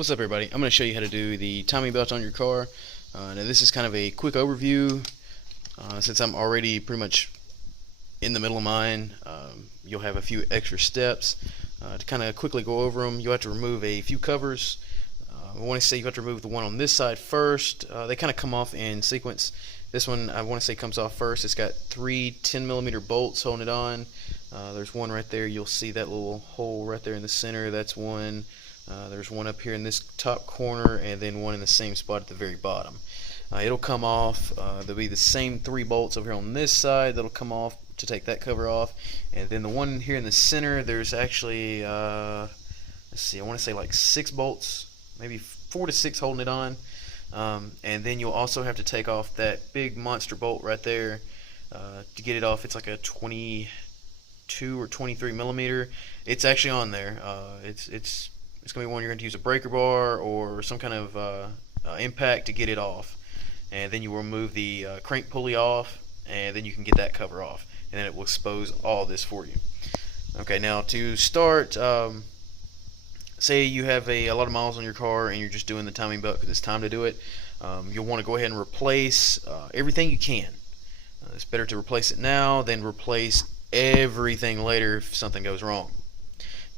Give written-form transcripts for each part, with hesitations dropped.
What's up, everybody? I'm going to show you how to do the timing belt on your car. Now this is kind of a quick overview. Since I'm already pretty much in the middle of mine, you'll have a few extra steps. To kind of quickly go over them, you'll have to remove a few covers. I want to say you have to remove the one on this side first. They kind of come off in sequence. This one I want to say comes off first. It's got three 10mm bolts holding it on. There's one right there. You'll see that little hole right there in the center. That's one. There's one up here in this top corner, and then one in the same spot at the very bottom. It'll come off. There'll be the same three bolts over here on this side that'll come off to take that cover off, and then the one here in the center, there's actually let's see, I want to say like 6 bolts, maybe 4 to 6 holding it on. And then you'll also have to take off that big monster bolt right there to get it off. It's like a 22 or 23mm. It's actually on there. It's going to be one you're going to use a breaker bar or some kind of impact to get it off. And then you remove the crank pulley off, and then you can get that cover off. And then it will expose all this for you. Okay, now to start, say you have a lot of miles on your car and you're just doing the timing belt because it's time to do it. You'll want to go ahead and replace everything you can. It's better to replace it now than replace everything later if something goes wrong.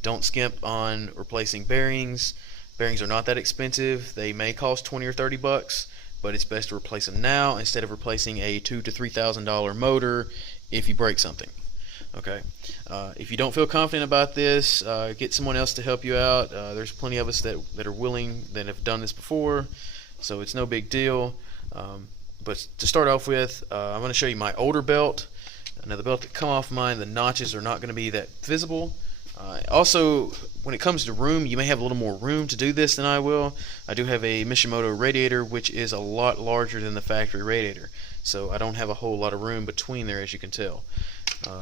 Don't skimp on replacing bearings. Bearings are not that expensive. They may cost 20 or 30 bucks, but it's best to replace them now instead of replacing a $2,000 to $3,000 motor if you break something. Okay. If you don't feel confident about this, get someone else to help you out. There's plenty of us that are willing, that have done this before, so it's no big deal. But to start off with, I'm going to show you my older belt. Now the belt that come off mine, the notches are not going to be that visible. Also, when it comes to room, you may have a little more room to do this than I will. I do have a Mishimoto radiator, which is a lot larger than the factory radiator, so I don't have a whole lot of room between there, as you can tell.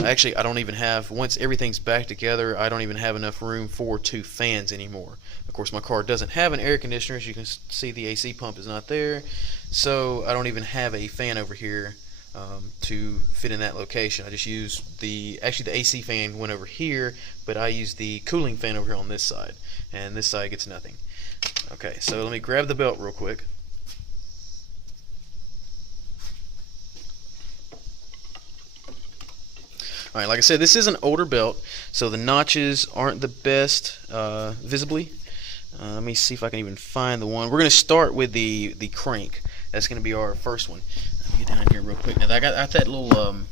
Actually, I don't even have, once everything's back together, I don't even have enough room for 2 fans anymore. Of course, my car doesn't have an air conditioner. As you can see, the AC pump is not there, so I don't even have a fan over here to fit in that location. I just use actually the AC fan went over here, but I use the cooling fan over here on this side, and this side gets nothing. Okay, so let me grab the belt real quick. Alright, like I said, this is an older belt, so the notches aren't the best visibly. Let me see if I can even find the one. We're going to start with the crank. That's going to be our first one. Let me get down here real quick. Now, I got that little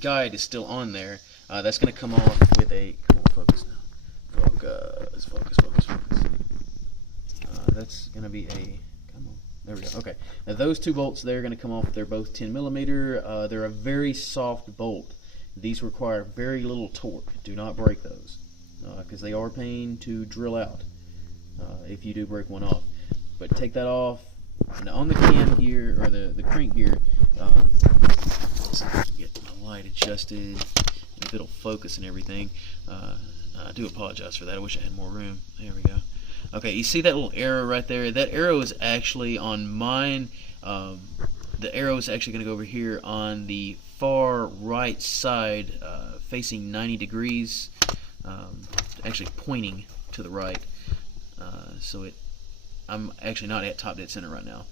guide is still on there. That's going to come off with a... Come on, focus now. Focus, focus, focus, focus. That's going to be a... Come on. There we go. Okay. Now, those 2 bolts there are going to come off. They're both 10mm. They're a very soft bolt. These require very little torque. Do not break those, because they are a pain to drill out if you do break one off. But take that off. Now on the cam gear, or the crank gear, let's see if I can get my light adjusted, if it'll focus and everything. I do apologize for that. I wish I had more room. There we go. Okay, you see that little arrow right there? That arrow is actually on mine. The arrow is actually going to go over here on the far right side, facing 90 degrees, actually pointing to the right. So I'm actually not at top dead center right now.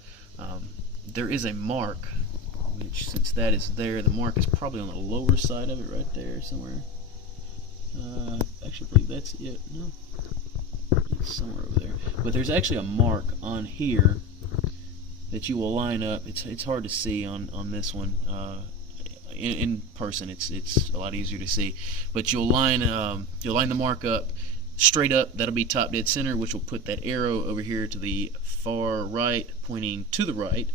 There is a mark, which, since that is there, the mark is probably on the lower side of it right there somewhere. Actually, I believe that's it. No, it's somewhere over there. But there's actually a mark on here that you will line up. It's hard to see on this one. In person, it's a lot easier to see. But you'll line the mark up straight up. That'll be top dead center, which will put that arrow over here to the far right, pointing to the right,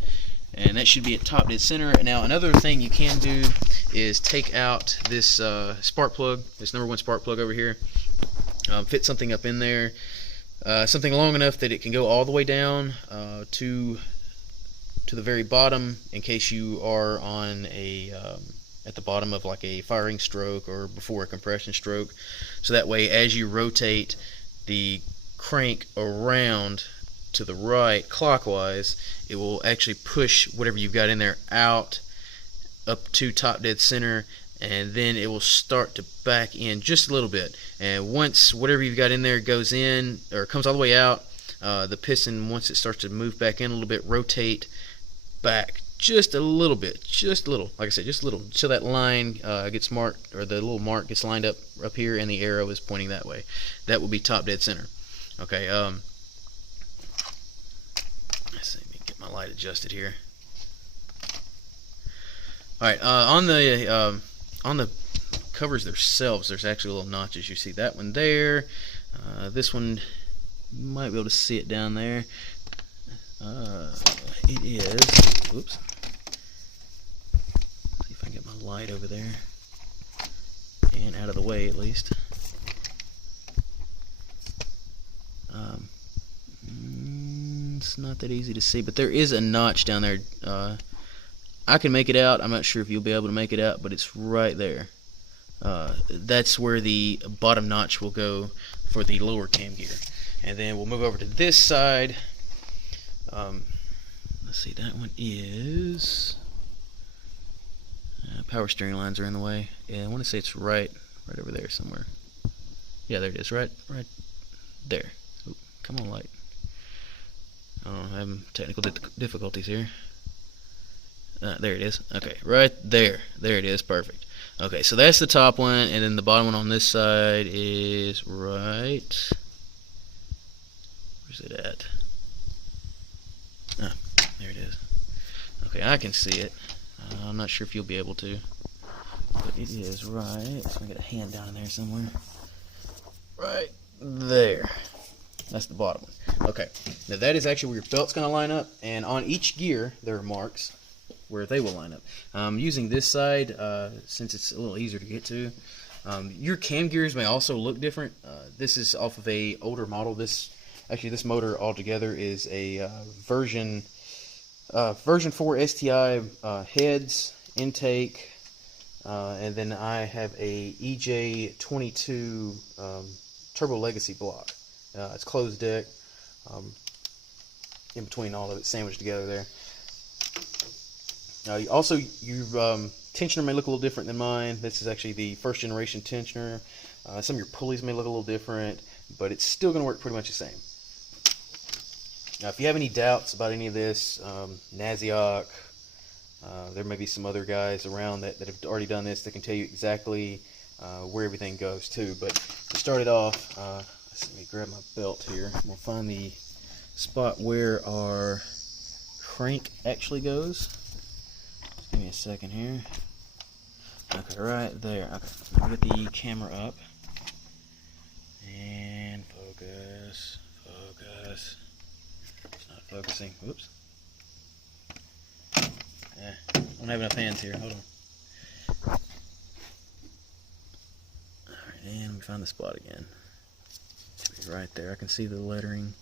and that should be at top dead center. Now, another thing you can do is take out this spark plug, this number 1 spark plug over here. Fit something up in there, something long enough that it can go all the way down to the very bottom, in case you are on a at the bottom of like a firing stroke or before a compression stroke. So that way, as you rotate the crank around to the right clockwise, it will actually push whatever you've got in there out up to top dead center, and then it will start to back in just a little bit. And once whatever you've got in there goes in or comes all the way out, the piston, once it starts to move back in a little bit, rotate back just a little bit, just a little, like I said, just a little, so that line gets marked, or the little mark gets lined up here, and the arrow is pointing that way. That will be top dead center. Okay. Let's see, let me get my light adjusted here. All right, on the covers themselves, there's actually little notches. You see that one there. This one, you might be able to see it down there. It is. Oops. See if I can get my light over there and out of the way at least. It's not that easy to see, but there is a notch down there. I can make it out. I'm not sure if you'll be able to make it out, but it's right there. That's where the bottom notch will go for the lower cam gear. And then we'll move over to this side. Let's see, that one is power steering lines are in the way. Yeah, I want to say it's right over there somewhere. Yeah, there it is, right there. Ooh, come on, light. Oh, I'm having technical difficulties here. There it is. Okay, right there. There it is. Perfect. Okay, so that's the top one, and then the bottom one on this side is right. Where's it at? Ah, there it is. Okay, I can see it. I'm not sure if you'll be able to, but it is right. So I got a hand down in there somewhere. Right there. That's the bottom one. Okay, now that is actually where your belt's going to line up, and on each gear there are marks where they will line up. Using this side, since it's a little easier to get to. Your cam gears may also look different. This is off of a older model. This motor altogether is a version 4 STI heads, intake, and then I have a EJ20k Turbo Legacy block. It's closed deck. In between all of it, sandwiched together there. Also, your tensioner may look a little different than mine. This is actually the first generation tensioner. Some of your pulleys may look a little different, but it's still going to work pretty much the same. Now, if you have any doubts about any of this, Naziok, there may be some other guys around that have already done this that can tell you exactly where everything goes too. But to start it off, let me grab my belt here. We'll find the spot where our crank actually goes. Give me a second here. Okay, right there. Okay, let me get the camera up. And focus. It's not focusing. Whoops. I don't have enough hands here. Hold on. Alright, and let me find the spot again. It should be right there. I can see the lettering.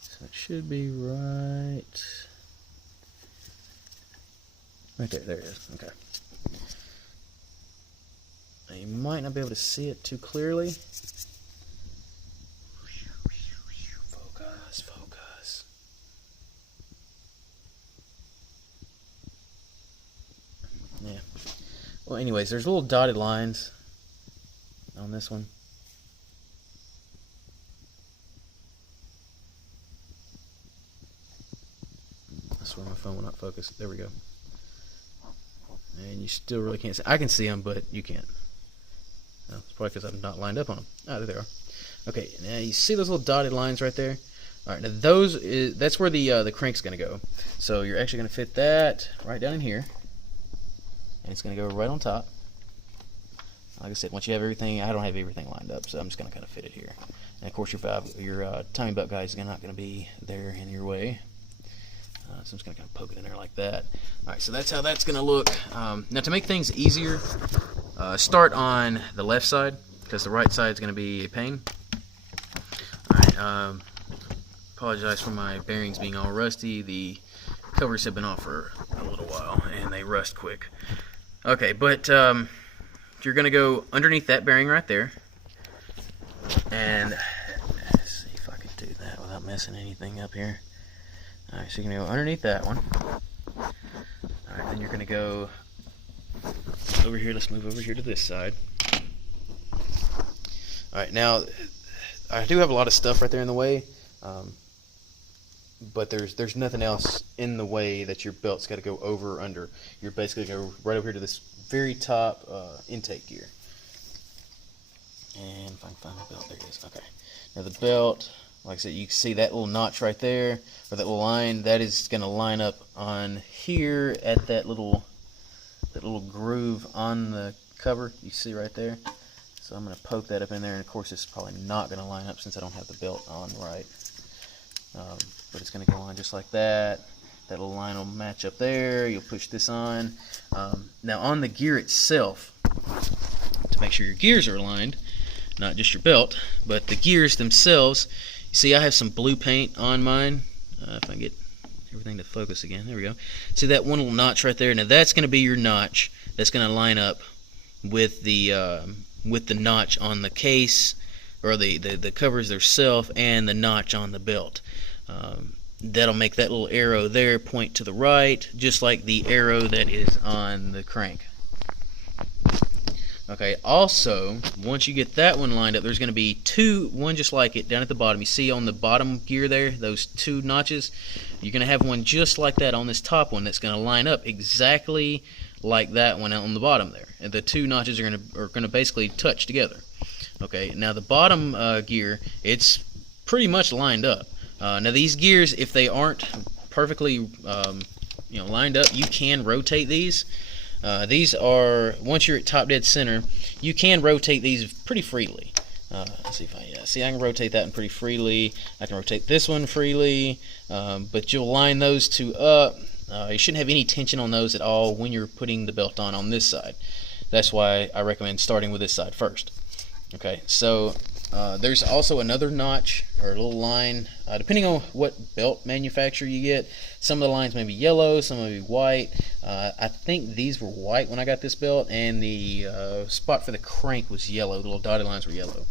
So it should be right there. There it is. Okay. Now you might not be able to see it too clearly. Focus. Yeah. Well, anyways, there's little dotted lines on this one. I swear my phone will not focus. There we go. And you still really can't see. I can see them, but you can't. Well, it's probably because I'm not lined up on them. Ah, there they are. Okay, now you see those little dotted lines right there? All right, now that's where the crank's going to go. So you're actually going to fit that right down in here, and it's going to go right on top. Like I said, once you have everything, I don't have everything lined up, so I'm just going to kind of fit it here. And of course, your timing belt guide is not going to be there in your way. So I'm just going to kind of poke it in there like that. Alright, so that's how that's going to look. Now to make things easier, start on the left side, because the right side is going to be a pain. Alright, apologize for my bearings being all rusty. The covers have been off for a little while, and they rust quick. Okay, but you're going to go underneath that bearing right there. And let's see if I can do that without messing anything up here. Alright, so you're going to go underneath that one. Alright, then you're going to go over here, let's move over here to this side. Alright, now I do have a lot of stuff right there in the way, but there's nothing else in the way that your belt's got to go over or under. You're basically going to go right over here to this very top intake gear. And if I can find the belt, there it is. Okay. Now the belt, like I said, you can see that little notch right there, or that little line, that is going to line up on here at that little groove on the cover. You see right there. So I'm going to poke that up in there, and of course it's probably not going to line up since I don't have the belt on right. But it's going to go on just like that. That little line will match up there. You'll push this on. Now on the gear itself, to make sure your gears are aligned, not just your belt, but the gears themselves, you see I have some blue paint on mine. If I can get everything to focus again, there we go. See that one little notch right there? Now that's going to be your notch. That's going to line up with the notch on the case, or the covers themselves, and the notch on the belt. That'll make that little arrow there point to the right, just like the arrow that is on the crank. Okay, also, once you get that one lined up, there's going to be one just like it down at the bottom. You see on the bottom gear there, those two notches? You're going to have one just like that on this top one that's going to line up exactly like that one on the bottom there. And the two notches are going to basically touch together. Okay, now the bottom gear, it's pretty much lined up. Now these gears, if they aren't perfectly lined up, you can rotate these. These are, once you're at top dead center, you can rotate these pretty freely. Let's see if I can rotate that one pretty freely. I can rotate this one freely, but you'll line those two up. You shouldn't have any tension on those at all when you're putting the belt on this side. That's why I recommend starting with this side first. Okay, so there's also another notch or a little line, depending on what belt manufacturer you get. Some of the lines may be yellow, some may be white. I think these were white when I got this belt, and the spot for the crank was yellow. The little dotted lines were yellow.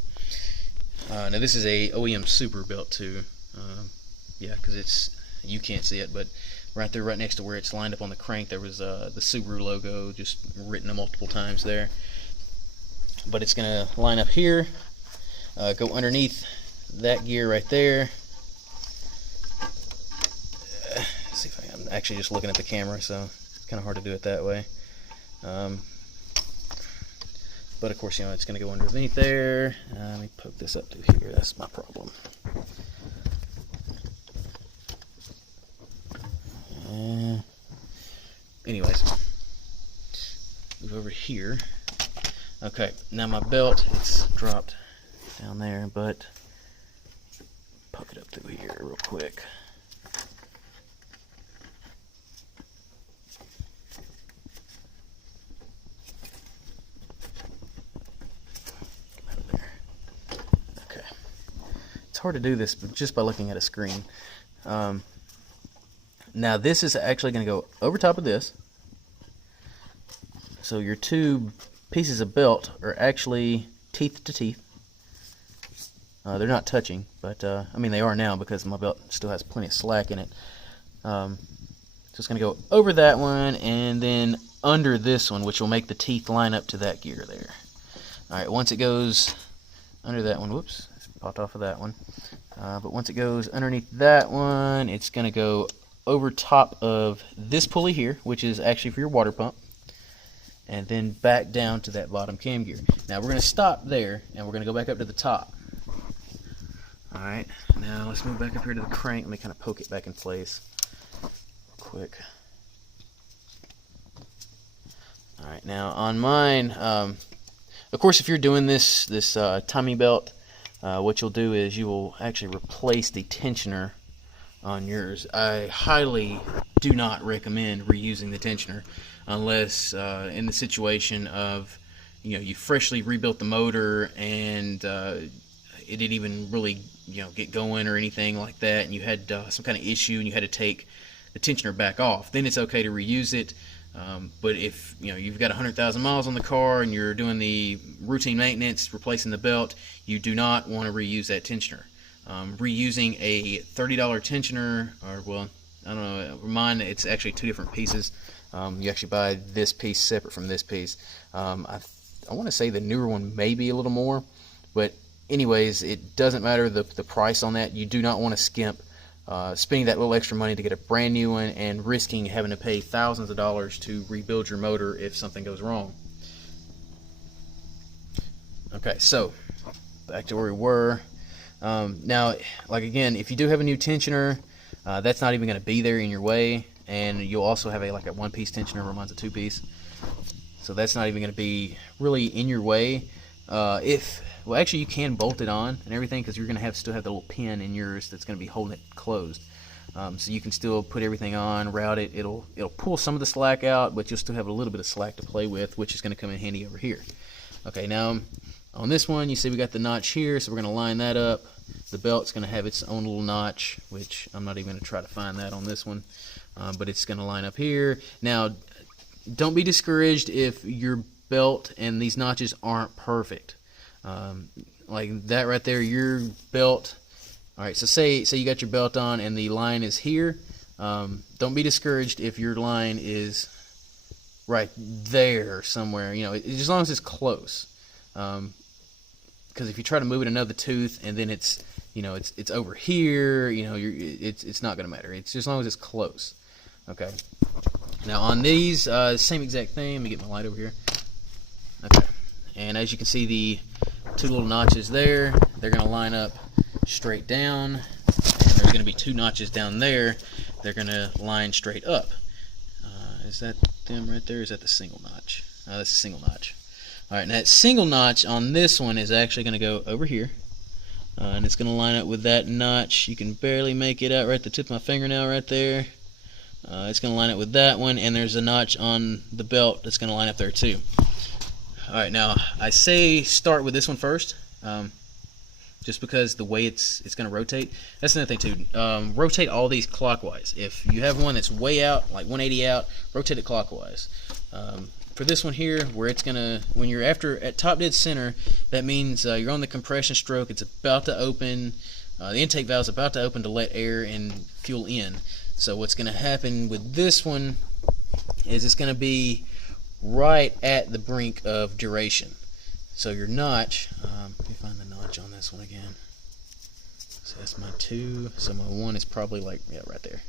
Now this is a OEM Subaru belt too. Yeah, because you can't see it, but right there, right next to where it's lined up on the crank, there was the Subaru logo just written multiple times there. But it's going to line up here, go underneath that gear right there. Let's see if I'm actually just looking at the camera, so it's kind of hard to do it that way. But of course, it's going to go underneath there. Let me poke this up to here. That's my problem. Anyways, move over here. Okay, now my belt, it's dropped down there, but poke it up through here real quick. Come out of there. Okay. It's hard to do this just by looking at a screen. Now this is actually going to go over top of this. So your two pieces of belt are actually teeth to teeth. They're not touching, but I mean they are now because my belt still has plenty of slack in it. So it's going to go over that one and then under this one, which will make the teeth line up to that gear there. Alright, once it goes under that one, whoops, popped off of that one. But once it goes underneath that one, it's going to go over top of this pulley here, which is actually for your water pump, and then back down to that bottom cam gear. Now we're going to stop there, and we're going to go back up to the top. Alright, now let's move back up here to the crank. Let me kind of poke it back in place quick. Alright, now on mine, of course if you're doing this timing belt, what you'll do is you will actually replace the tensioner on yours. I highly do not recommend reusing the tensioner unless in the situation of you freshly rebuilt the motor and it didn't even really get going or anything like that, and you had some kind of issue and you had to take the tensioner back off. Then it's okay to reuse it. But if you've got 100,000 miles on the car and you're doing the routine maintenance, replacing the belt, you do not want to reuse that tensioner. Reusing a $30 tensioner, or well, I don't know, mine it's actually two different pieces. You actually buy this piece separate from this piece. I want to say the newer one may be a little more, but anyways, it doesn't matter the price on that. You do not want to skimp spending that little extra money to get a brand new one and risking having to pay thousands of dollars to rebuild your motor if something goes wrong. Okay, so back to where we were. Now, like again, if you do have a new tensioner, that's not even going to be there in your way, and you'll also have like a one-piece tensioner where mine's a two-piece, so that's not even going to be really in your way. Well, actually, you can bolt it on and everything because you're going to still have the little pin in yours that's going to be holding it closed. So you can still put everything on, route it. It'll pull some of the slack out, but you'll still have a little bit of slack to play with, which is going to come in handy over here. Okay, now on this one, you see we got the notch here, so we're going to line that up. The belt's going to have its own little notch, which I'm not even going to try to find that on this one, but it's going to line up here. Now, don't be discouraged if your belt and these notches aren't perfect. Like that right there, your belt. All right, so say you got your belt on and the line is here. Don't be discouraged if your line is right there somewhere. You know, as long as it's close. Because if you try to move it another tooth and then it's over here, it's not going to matter. It's just as long as it's close. Okay. Now on these, same exact thing. Let me get my light over here. Okay. And as you can see, the two little notches there, they're going to line up straight down. And there's going to be two notches down there. They're going to line straight up. Is that them right there? Or is that the single notch? That's a single notch. All right, and that single notch on this one is actually going to go over here. And it's going to line up with that notch. You can barely make it out right at the tip of my fingernail right there. It's going to line up with that one, and there's a notch on the belt that's going to line up there too. Alright, now I say start with this one first, just because the way it's going to rotate. That's another thing too. Rotate all these clockwise. If you have one that's way out, like 180 out, rotate it clockwise. For this one here, where it's going to, when you're at top dead center, that means you're on the compression stroke. It's about to open. The intake valve's about to open to let air and fuel in. So what's going to happen with this one is it's going to be right at the brink of duration. So your notch, let me find the notch on this one again. So that's my 2. So my 1 is probably like, yeah, right there.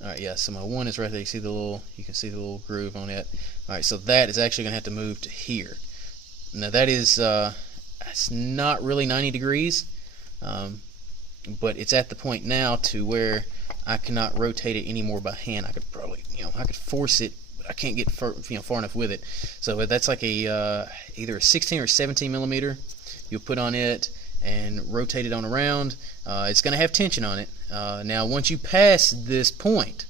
Alright, yeah, so my 1 is right there. You can see the little groove on it. Alright, so that is actually going to have to move to here. Now that is, it's not really 90 degrees, but it's at the point now to where I cannot rotate it anymore by hand. I could probably, I could force it, I can't get far enough with it. So that's like a either a 16 or 17 millimeter. You'll put on it and rotate it on around. It's going to have tension on it. Now once you pass this point,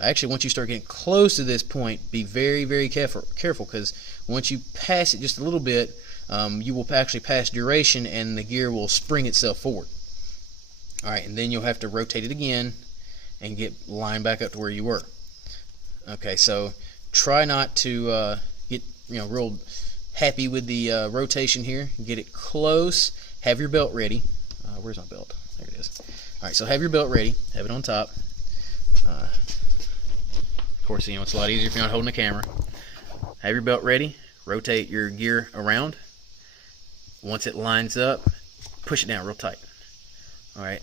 actually once you start getting close to this point, be very, very careful because once you pass it just a little bit, you will actually pass duration and the gear will spring itself forward. Alright, and then you'll have to rotate it again and get lined back up to where you were. Okay, so try not to get real happy with the rotation here. Get it close. Have your belt ready. Where's my belt? There it is. All right, so have your belt ready. Have it on top. Of course, it's a lot easier if you're not holding the camera. Have your belt ready. Rotate your gear around. Once it lines up, push it down real tight. All right.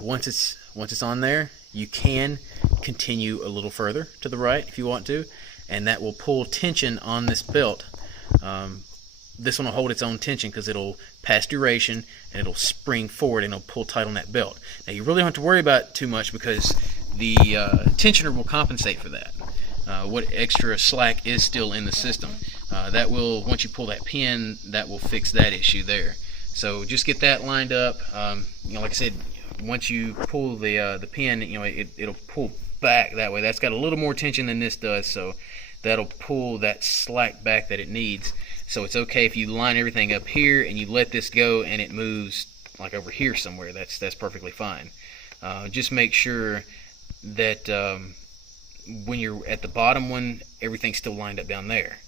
Once it's on there, you can continue a little further to the right if you want to, and that will pull tension on this belt. This one will hold its own tension because it'll pass duration and it'll spring forward and it'll pull tight on that belt. Now you really don't have to worry about it too much because the tensioner will compensate for that. What extra slack is still in the system. That will, once you pull that pin, that will fix that issue there. So just get that lined up. Like I said, once you pull the pin, it'll pull back that way. That's got a little more tension than this does, so that'll pull that slack back that it needs. So it's okay if you line everything up here and you let this go and it moves like over here somewhere. That's perfectly fine. Just make sure that when you're at the bottom one, everything's still lined up down there.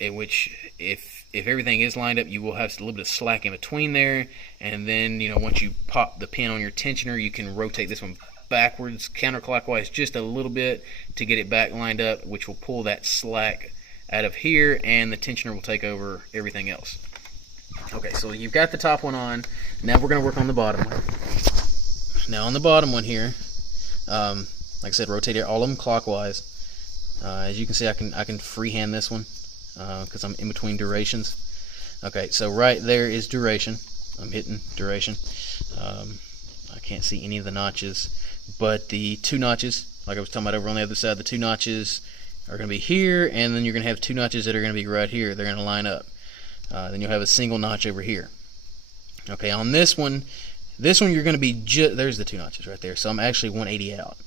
In which, if everything is lined up, you will have a little bit of slack in between there, and then once you pop the pin on your tensioner, you can rotate this one backwards, counterclockwise just a little bit to get it back lined up, which will pull that slack out of here, and the tensioner will take over everything else. Okay, so you've got the top one on. Now we're going to work on the bottom one. Now on the bottom one here, like I said, rotate all of them clockwise. As you can see, I can freehand this one because I'm in between durations. Okay, so right there is duration. I'm hitting duration. I can't see any of the notches, but the two notches, like I was talking about over on the other side, the two notches are going to be here, and then you're going to have two notches that are going to be right here. They're going to line up. Then you'll have a single notch over here. Okay, on this one you're going to be there's the two notches right there. So I'm actually 180 out.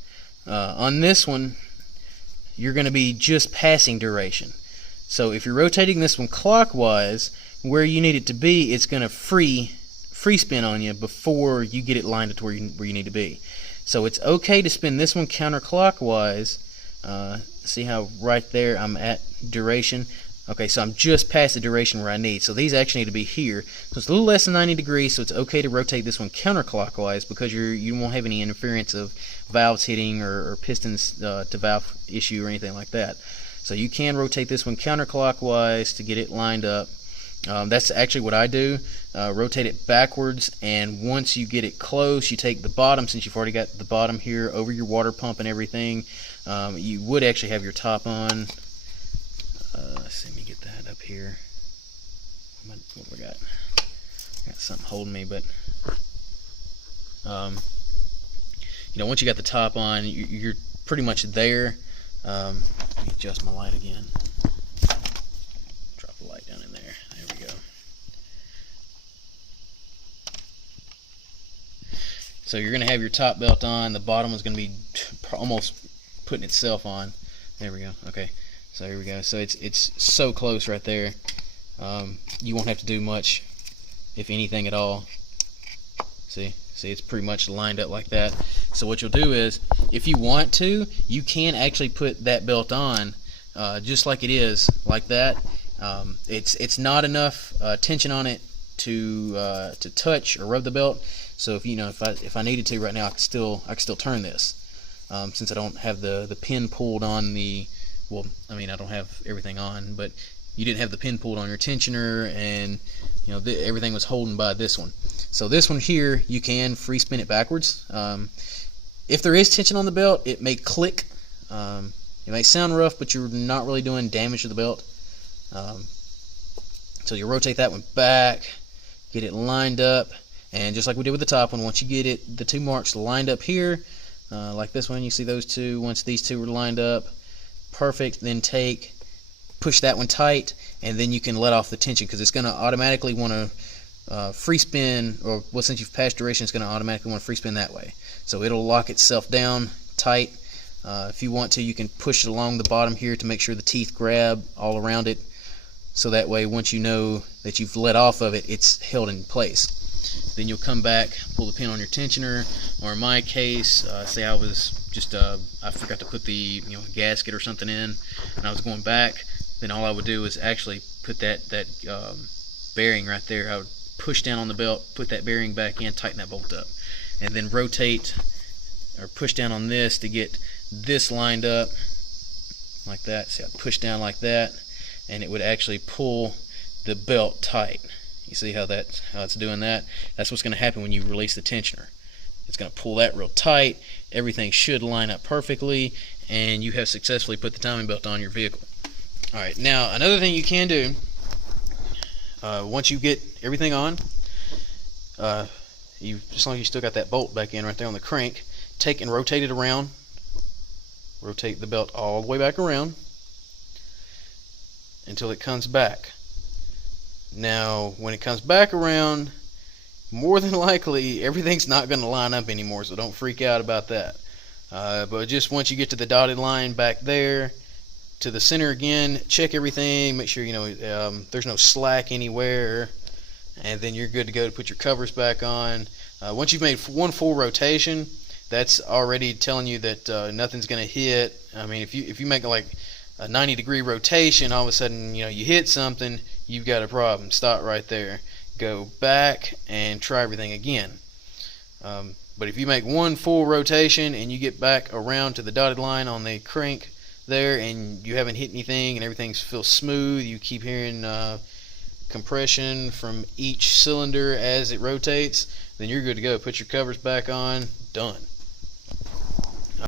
On this one, you're going to be just passing duration. So if you're rotating this one clockwise, where you need it to be, it's going to free spin on you before you get it lined up to where you need to be. So it's okay to spin this one counterclockwise. See how right there I'm at duration? Okay, so I'm just past the duration where I need. So these actually need to be here. So it's a little less than 90 degrees, so it's okay to rotate this one counterclockwise because you won't have any interference of valves hitting or pistons to valve issue or anything like that. So you can rotate this one counterclockwise to get it lined up. That's actually what I do. Rotate it backwards, and once you get it close, you take the bottom, since you've already got the bottom here over your water pump and everything. You would actually have your top on. Let's see, let me get that up here. What we got? Got something holding me, but once you got the top on, you're pretty much there. Let me adjust my light again. Drop the light down in there. There we go. So you're going to have your top belt on. The bottom is going to be almost putting itself on. There we go. Okay. So here we go. So it's so close right there. You won't have to do much, if anything at all. See, it's pretty much lined up like that. So what you'll do is, if you want to, you can actually put that belt on just like it is, like that. It's not enough tension on it to touch or rub the belt. So if I needed to right now, I could still turn this since I don't have the pin pulled on the. Well, I mean, I don't have everything on, but you didn't have the pin pulled on your tensioner, and everything was holding by this one. So this one here, you can free spin it backwards. If there is tension on the belt, it may click. It may sound rough, but you're not really doing damage to the belt. So you rotate that one back, get it lined up, and just like we did with the top one, once you get the two marks lined up here, like this one, you see those two. Once these two are lined up, perfect. Then push that one tight, and then you can let off the tension because it's going to automatically want to free spin, or since you've passed duration, it's going to automatically want to free spin that way. So it'll lock itself down tight. If you want to, you can push it along the bottom here to make sure the teeth grab all around it, so that way once you know that you've let off of it, it's held in place. Then you'll come back, pull the pin on your tensioner, or in my case, say I was just I forgot to put the gasket or something in, and I was going back. Then all I would do is actually put that bearing right there. I would push down on the belt, put that bearing back in, tighten that bolt up, and then rotate or push down on this to get this lined up like that. See, I'd push down like that, and it would actually pull the belt tight. You see how it's doing that? That's what's going to happen when you release the tensioner. It's going to pull that real tight. Everything should line up perfectly, and you have successfully put the timing belt on your vehicle. Alright, now another thing you can do, once you get everything on, just long as you still got that bolt back in right there on the crank, take and rotate it around. Rotate the belt all the way back around until it comes back. Now, when it comes back around, more than likely everything's not going to line up anymore, so don't freak out about that. But just once you get to the dotted line back there, to the center again, check everything, make sure there's no slack anywhere, and then you're good to go to put your covers back on. Once you've made one full rotation, that's already telling you that nothing's going to hit. I mean, if you make like a 90-degree rotation, all of a sudden you hit something, you've got a problem. Stop right there. Go back and try everything again. But if you make one full rotation and you get back around to the dotted line on the crank there and you haven't hit anything and everything feels smooth, you keep hearing compression from each cylinder as it rotates, then you're good to go. Put your covers back on, done.